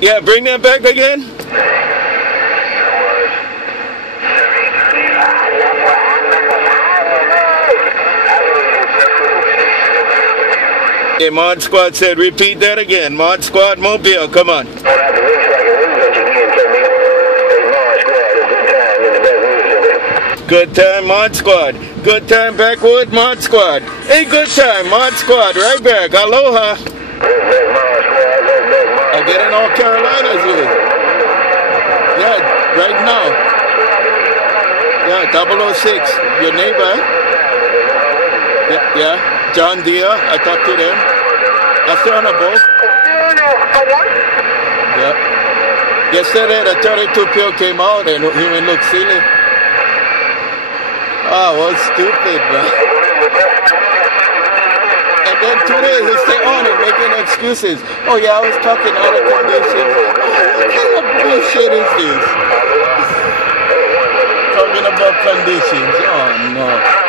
Yeah, bring that back again. Hey, Mod Squad said, repeat that again. Mod Squad Mobile, come on. Good time, Mod Squad. Good time, Backwood, Mod Squad. Hey, good time, Mod Squad. Right back. Aloha. I get in all Carolinas with it. Yeah, right now. Yeah, 006. Your neighbor. Yeah. John Deere, I talked to them. I still on a boat. Yeah. Yesterday the 32 pill came out and he even looked silly. Oh, well, stupid, bro. And then today he stay on it making excuses. Oh yeah, I was talking out of conditions. What kind of bullshit is this? Talking about conditions. Oh no.